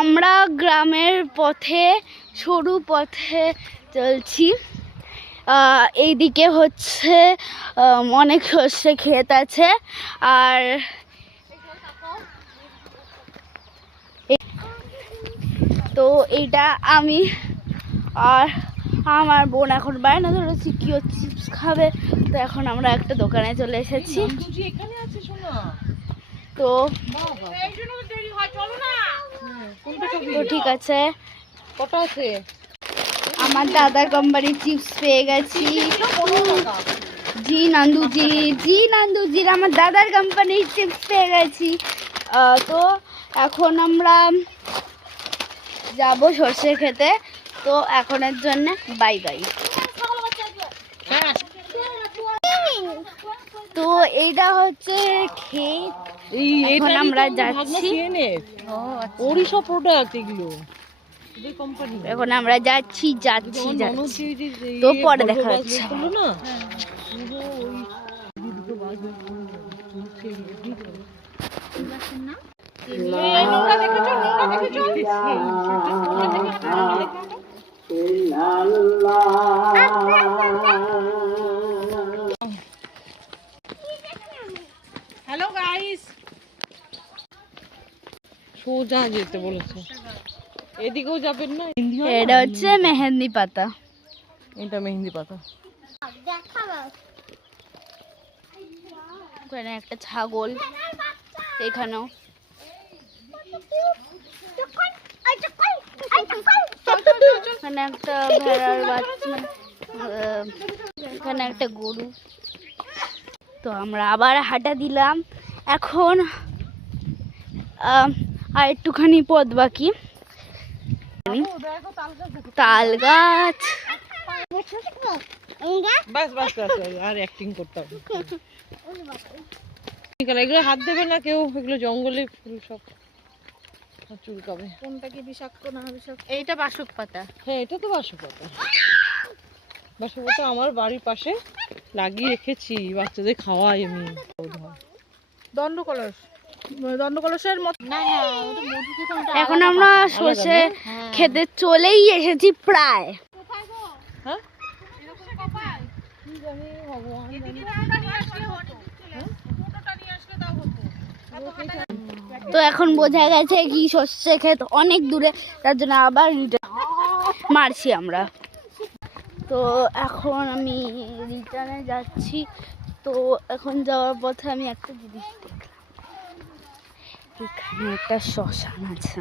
আমরা গ্রামের পথে, সরু পথে চলছি। এইদিকে হচ্ছে অনেক সর্ষে ক্ষেত আছে। আর তো এইটা আমি আর আমার বোন এখন বায়না ধরেছি কি চিপস খাবে। তো এখন আমরা একটা দোকানে চলে এসেছি। তো ঠিক আছে, আমার দাদার কোম্পানির চিপস পেয়ে গেছি। জি নান্দুজির আমার দাদার কোম্পানির চিপস পেয়ে গেছি। তো এখন আমরা যাবো সর্ষে খেতে। তো এখনের জন্য বাই বাই। তো এইটা হচ্ছে ক্ষেত, এখন আমরা যাচ্ছি। ওড়িশা প্রোডাক্ট এগুলো, এখন আমরা যাচ্ছি। তো পরে দেখা যাচ্ছে। হ্যালো গাইস, সোজা যেতে বলেছে, এদিকেও যাবেন না? এটা হচ্ছে মেহেন্দি পাতা। এটা মেহেন্দি পাতা। এখানে একটা ছাগল, এখানেও এখানে একটা ভেড়ার বাচ্চা, এখানে একটা গরু। তো আমরা আবার হাঁটা দিলাম। এখন আর একটুখানি পথ বাকি। তাল গাছ, আর অ্যাক্টিং করতে হবে। এগুলো হাত দেবে না কেউ, এগুলো জঙ্গলে ফুল, সব চুলকাবে। কোনটা কি বিষাক্ত না বিষাক্ত? এইটা বাসক পাতা। হ্যাঁ, এটা তো বাসক পাতা। বাসক পাতা আমার বাড়ির পাশে লাগিয়ে রেখেছি, বাচ্চাদের খাওয়াই আমি। দণ্ডকলসের মতো। এখন আমরা সর্ষে খেতে চলেই এসেছি প্রায়। তো এখন বোঝা গেছে কি সর্ষে ক্ষেত অনেক দূরে, তার জন্য আবার মারছি আমরা। তো এখন আমি রিটার্নে যাচ্ছি। তো এখন যাওয়ার পথে আমি একটা জিনিস দেখলাম, এখানে একটা শ্মশান আছে।